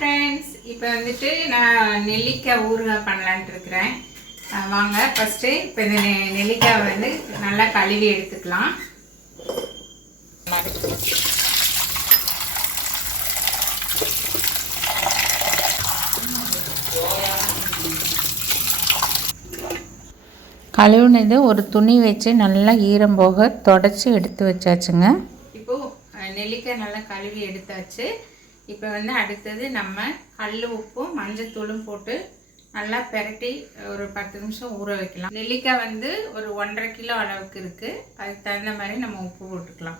Friends, இப்போ வந்துட்டு நான் நெல்லிக்காய் ஊறுகாய் பண்ணலான்ட்டு இருக்கிறேன். வாங்க ஃபஸ்ட்டு இப்போ இந்த நெல்லிக்காய் வந்து நல்லா கழுவி எடுத்துக்கலாம். கழுவுனது ஒரு துணி வச்சு நல்லா ஈரம் போக தொடச்சி எடுத்து வச்சாச்சுங்க. இப்போது நெல்லிக்காய் நல்லா கழுவி எடுத்தாச்சு. இப்போ வந்து அடுத்தது நம்ம கல் உப்பும் மஞ்சத்தூளும் போட்டு நல்லா பெரட்டி ஒரு 10 நிமிஷம் ஊற வைக்கலாம். நெல்லிக்காய் வந்து ஒரு 1.5 கிலோ அளவுக்கு இருக்குது. அதுக்கு தகுந்த மாதிரி நம்ம உப்பு போட்டுக்கலாம்.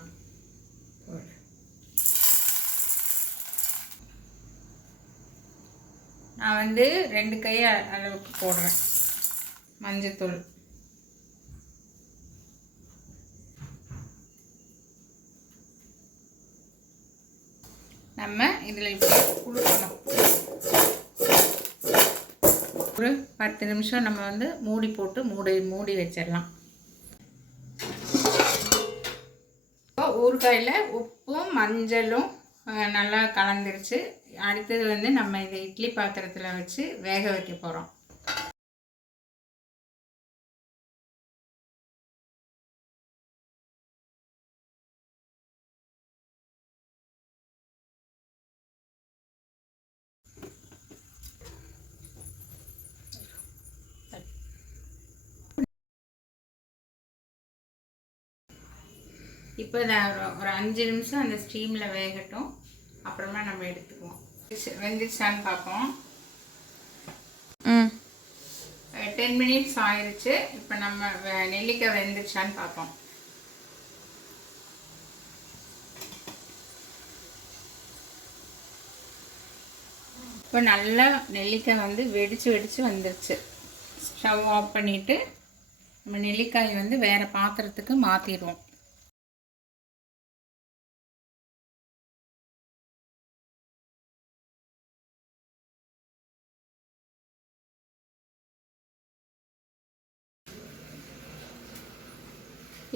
நான் வந்து 2 கை அளவுக்கு போடுறேன் மஞ்சத்தூள். நம்ம இதில் இப்போ குளுக்கணும். ஒரு 10 நிமிஷம் நம்ம வந்து மூடி போட்டு மூடி வச்சிடலாம். இப்போ ஊறுகாயில் உப்பும் மஞ்சளும் நல்லா கலந்துருச்சு. அடுத்தது வந்து நம்ம இதை இட்லி பாத்திரத்தில் வச்சு வேக வைக்க போகிறோம். இப்போ ஒரு 5 நிமிஷம் அந்த ஸ்டீமில் வேகட்டும். அப்புறமா நம்ம எடுத்துக்குவோம். வெந்துருச்சான்னு பார்ப்போம். 10 மினிட்ஸ் ஆயிடுச்சு. இப்போ நம்ம நெல்லிக்காய் வெந்துருச்சான்னு பார்ப்போம். இப்போ நல்லா நெல்லிக்காய் வந்து வெடிச்சு வந்துருச்சு. ஸ்டவ் ஆஃப் பண்ணிவிட்டு நம்ம நெல்லிக்காயை வந்து வேறு பாத்திரத்துக்கு மாற்றிடுவோம்.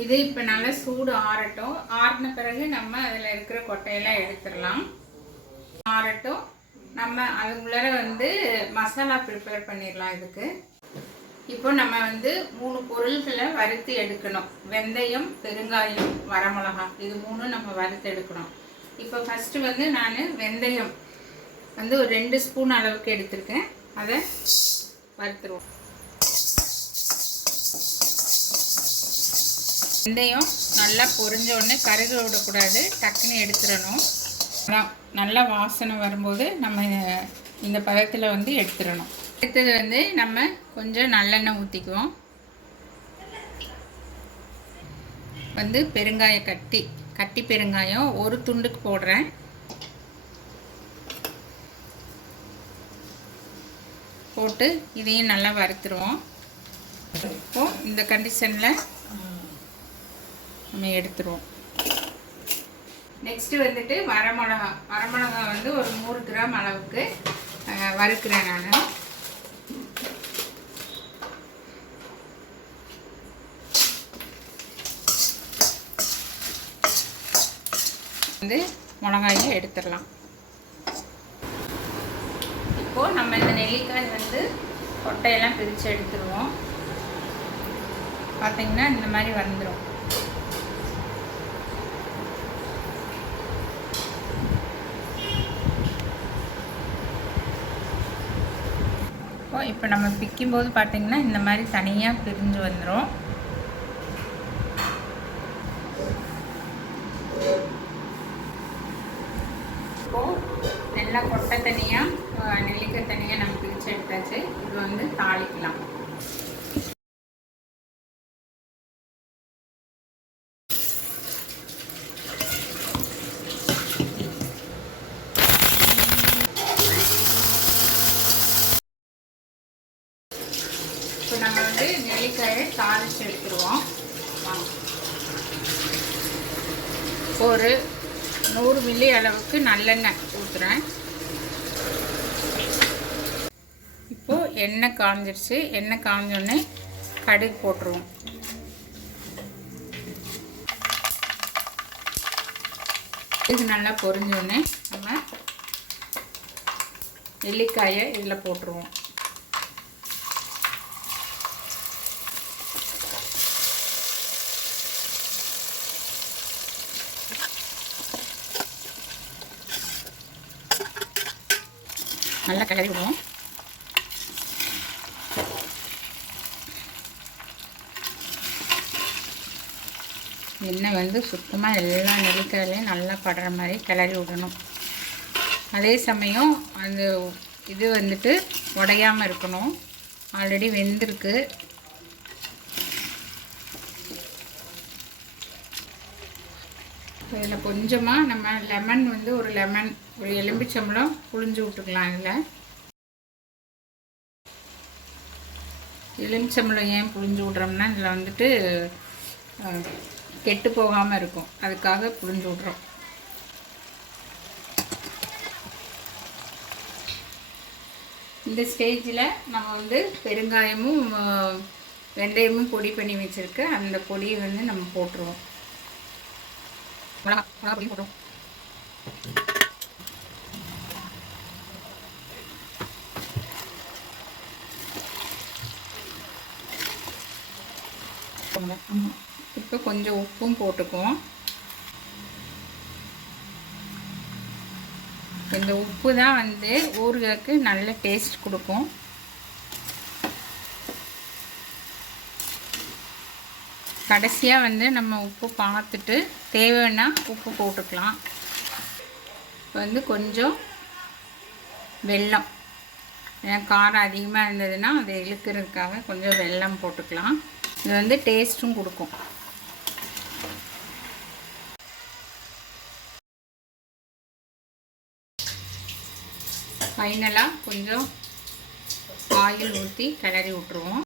இது இப்போ நல்லா சூடு ஆறட்டும். ஆறின பிறகு நம்ம அதில் இருக்கிற கொட்டையெல்லாம் எடுத்துடலாம். ஆறட்டும். நம்ம அதுக்குள்ளார வந்து மசாலா ப்ரிப்பேர் பண்ணிடலாம். இதுக்கு இப்போ நம்ம வந்து 3 பொருள்களை வறுத்து எடுக்கணும். வெந்தயம், பெருங்காயம், வரமிளகாய், இது 3 நம்ம வறுத்து எடுக்கணும். இப்போ ஃபஸ்ட்டு வந்து நான் வெந்தயம் வந்து ஒரு 2 ஸ்பூன் அளவுக்கு எடுத்திருக்கேன். அதை வறுத்துருவோம். வெந்தயம் நல்லா பொரிஞ்ச உடனே கருக விடக்கூடாது, டக்குன்னு எடுத்துடணும். நல்லா வாசனை வரும்போது நம்ம இந்த பதத்தில் வந்து எடுத்துடணும். அடுத்தது வந்து நம்ம கொஞ்சம் நல்லெண்ணெய் ஊற்றிக்குவோம். வந்து பெருங்காய கட்டி பெருங்காயம் ஒரு துண்டுக்கு போடுறேன். போட்டு இதையும் நல்லா வறுத்துருவோம். இப்போது இந்த கண்டிஷனில் நம்ம எடுத்துருவோம். நெக்ஸ்ட்டு வந்துட்டு வரமிளகா வந்து ஒரு 100 கிராம் அளவுக்கு வறுக்கிறேன் நான். வந்து மிளகாயை எடுத்துடலாம். இப்போது நம்ம இந்த நெல்லிக்காய் வந்து கொட்டையெல்லாம் பிரித்து எடுத்துருவோம். பார்த்திங்கன்னா இந்த மாதிரி வந்துடும். இப்போ நம்ம பிக்கும்போது பார்த்திங்கன்னா இந்த மாதிரி தனியாக பிரிஞ்சு வந்துடும். இப்போது நல்லா கொட்டை தனியாக நெல்லிக்காய் தனியாக நம்ம பிரித்து எடுத்தாச்சு. இது வந்து தாளிக்கலாம். இப்போ நம்ம வந்து நெல்லிக்காயை தாளித்து எடுத்துருவோம். ஒரு 100 மில்லி அளவுக்கு நல்லெண்ணெய் ஊற்றுறேன். இப்போது எண்ணெய் காஞ்சிருச்சு. எண்ணெய் காஞ்சோடனே கடுகு போட்டுருவோம். இது நல்லா பொரிஞ்சோடனே நம்ம நெல்லிக்காயை இதில் போட்டுருவோம். நல்லா கிளறி விடுவோம். எண்ணெய் வந்து சுத்தமாக எல்லா நெல்லிக்காயிலையும் நல்லா படுற மாதிரி கிளறி விடணும். அதே சமயம் அந்த இது வந்துட்டு உடையாமல் இருக்கணும். ஆல்ரெடி வெந்திருக்கு. இதில் கொஞ்சமாக நம்ம லெமன் வந்து ஒரு எலும்பிச்சம்பழம் புழிஞ்சு விட்டுக்கலாம். இதில் எலுமிச்சம்பழம் ஏன் புழிஞ்சு விட்றோம்னா இதில் வந்துட்டு கெட்டு போகாமல் இருக்கும், அதுக்காக புழிஞ்சு விட்றோம். இந்த ஸ்டேஜில் நம்ம வந்து பெருங்காயமும் வெந்தயமும் பொடி பண்ணி வச்சுருக்கு, அந்த பொடியை வந்து நம்ம போட்டுருவோம். மிளகா பொடி போடுறோம். இப்போ கொஞ்சம் உப்பும் போட்டுக்குவோம். இந்த உப்பு தான் வந்து ஊறுகாய்க்கு நல்ல டேஸ்ட் கொடுக்கும். கடைசியாக வந்து நம்ம உப்பு பார்த்துட்டு தேவைன்னா உப்பு போட்டுக்கலாம். இப்போ வந்து கொஞ்சம் வெல்லம், ஏன்னா காரம் அதிகமாக இருந்ததுன்னா அதை இழுக்கிறதுக்காக கொஞ்சம் வெல்லம் போட்டுக்கலாம். இது வந்து டேஸ்ட்டும் கொடுக்கும். ஃபைனலாக கொஞ்சம் ஆயில் ஊற்றி கிளறி விட்ருவோம்.